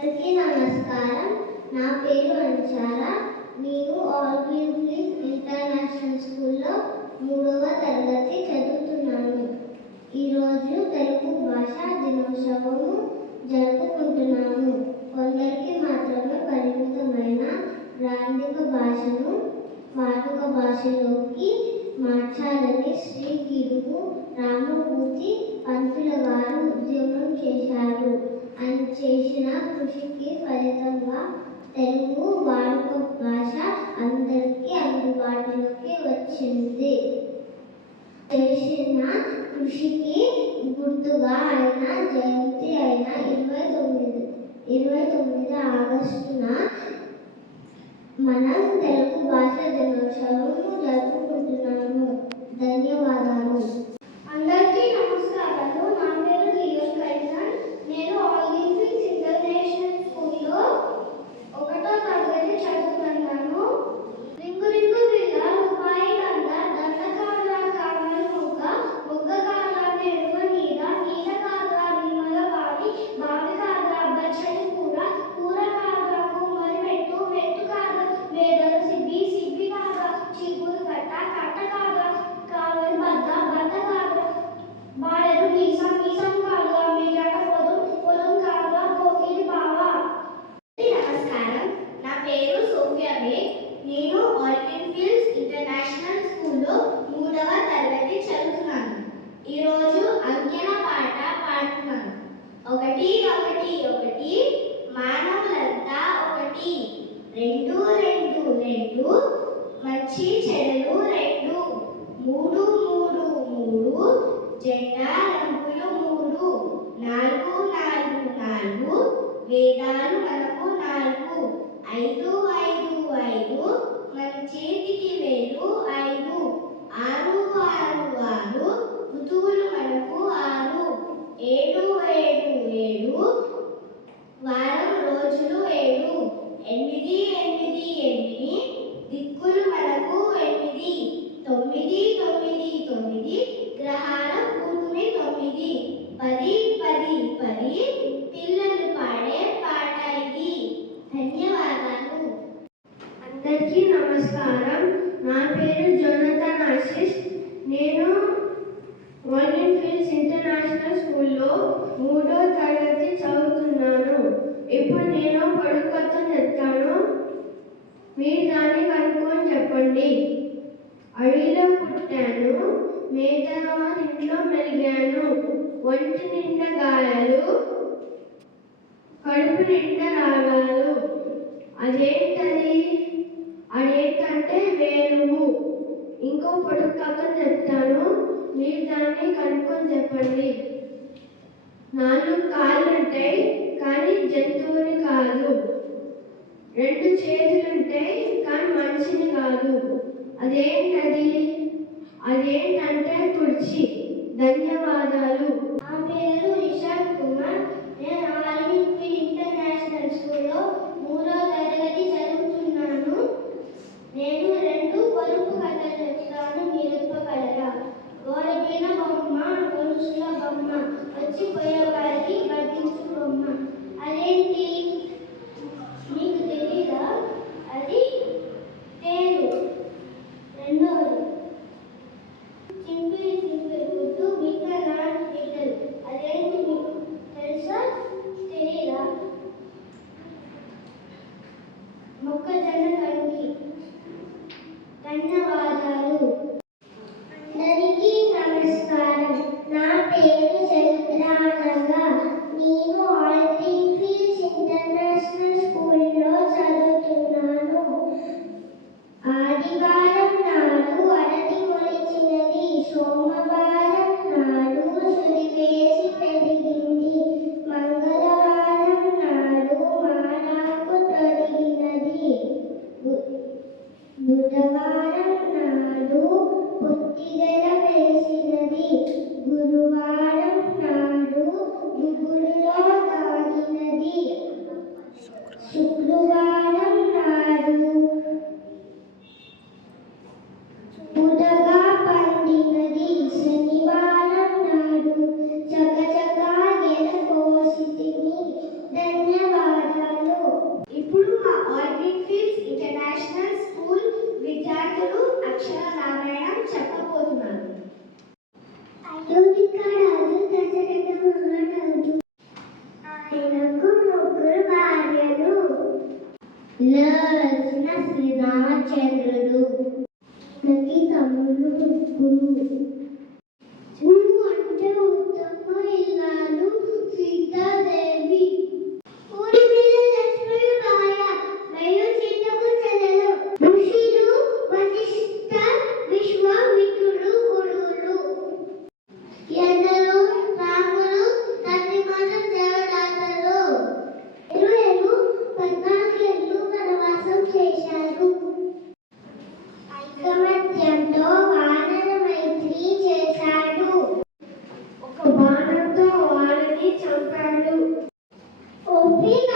అందరికీ నమస్కారం. నా పేరు అంచార. నేను ఆల్ ఇంగ్లీష్ ఇంటర్నేషనల్ స్కూల్లో 3వ తరగతి చదువుతున్నాను. ఈరోజు తెలుగు భాషా దినోత్సవము జరుపుకుంటున్నాము. కొందరికి మాత్రమే పరిమితమైన గ్రాంధిక భాషను వాడుక భాషలోకి మార్చాలని శ్రీ గిడుగు రామమూర్తి పంతుల వారు ఉద్యమం చేశారు. ఆయన చేసిన కృషికి ఫలితంగా తెలుగు వాడుక భాష అందరికీ అందుబాటులోకి వచ్చింది. చేసిన కృషికి గుర్తుగా ఆయన జయంతి అయిన 29 ఆగస్టున మనం తెలుగు భాష దినోత్సవం జరుపుకుంటున్నాము. ధన్యవాదాలు. అందరికీ నమస్కారాలు. నా పేరు లియో కైజన్. నేను ఆల్ ఇంగ్లీష్ ఇంటర్నేషనల్ స్కూల్లో 1వ తరగతి చదువుతున్నాను. రింగు రింగు పిల్ల రూపాయి గంట దండకాల కావల మొగ్గ కాల నెరువ నీడ నీడ కాల నిమ్మల వాడి బావి కాల బచ్చడి కూర కాల కుమ్మరి వెట్టు కాల వేదలు సిబ్బి కాల చీపురు కట్ట కాల కావలి బద్ద కాల బాలెడు మీసం కాల మీరాట పొలం కాల కోకిలి బావ. నమస్కారం. నా పేరు సోఫియా బే. నేను ఆరిజిన్ ఫీల్డ్స్ ఇంటర్నేషనల్ స్కూల్లో 3వ తరగతి చదువుతున్నాను. ఈరోజు అంకెల పాట పాడుతున్నాను. 1 1 1 మానవులంతా ఒకటి, 2 2 2 మంచి చెడులు 2, 3 3 3 జెండా రంగులు 3, 4 4 4 వేదాలు మనకు 4, 5 5 5 మన చేతికి వేలు 5, 6 6 6 ఋతువులు మనకు 6, 7 7 7 వారం రోజులు 7, 8 8 8 దిక్కులు మనకు 8, 9 9 9 గ్రహాల కూర్చుని 9, 10 10 10 పిల్లలు పాడే పాట ఇది. ధన్యవాదాలు. అందరికీ నమస్కారం. నా పేరు జోనథన్ ఆశిష్. నేను ఆరిజిన్ ఫీల్డ్స్ ఇంటర్నేషనల్ స్కూల్లో 3వ తరగతి చదువుతున్నాను. ఇప్పుడు నేను పొడుగు కథ చెప్తాను. మీరు దాన్ని కనుక్కొని చెప్పండి. అడవిలో పుట్టాను, మేతరాజు ఇంట్లో మెలిగాను, ఒంటి నిండా గాయాలు, కడుపు నిండా రాగాలు. అదేంటంటే వేణువు. ఇంకో పొడుగు కథ చెప్తాను. మీరు దాన్ని కనుక్కొని చెప్పండి. 4 కాళ్ళుంటాయి కానీ జంతువుని కాదు, 2 చేతులుంటాయి కానీ మనిషిని కాదు. అదేంటంటే కుర్చీ. ధన్యవాదాలు. నా పేరు నిషాంత్ కుమార్. నేను ఆరిజిన్ ఫీల్డ్స్ ఇంటర్నేషనల్ స్కూల్లో 3వ తరగతి చదువుతున్నాను. నేను 2 పొడుపు కథలు చెప్తాను. మీరు చెప్పగలరా? గోడపైన బొమ్మ, గొలుసుల బొమ్మ, వచ్చిపోయేవారికి బట్టించు బొమ్మ. అదేంటి మీకు తెలీదా? అది తేరు. రెండోది చింపిరి గుడ్డు బిడ్డ నాట్ బిడ్డలు. అదేంటి మీకు తెలుసా? లసిన శ్రీరామచంద్రుడు. ప్రతి తమ్ముడు గురువు. గురువు అంటే ఉత్తమ ఇల్లాలు సీతాదేవి. ఊరిమిల్ల లక్ష్మీబాయ మరియు సీతకు చెల్లెలు. ఋషులు వశిష్ఠ విశ్వామిత్రుడు గురువులు. ఎందరో రాములు తండ్రి మాత్రం దేవదాతలు. 14 ఏళ్ళు వనవాసం చేశారు. ఐకమత్యంతో వానర మైత్రి చేశాడు. ఒక బాణంతో వారిని చంపాడు. ఓపిక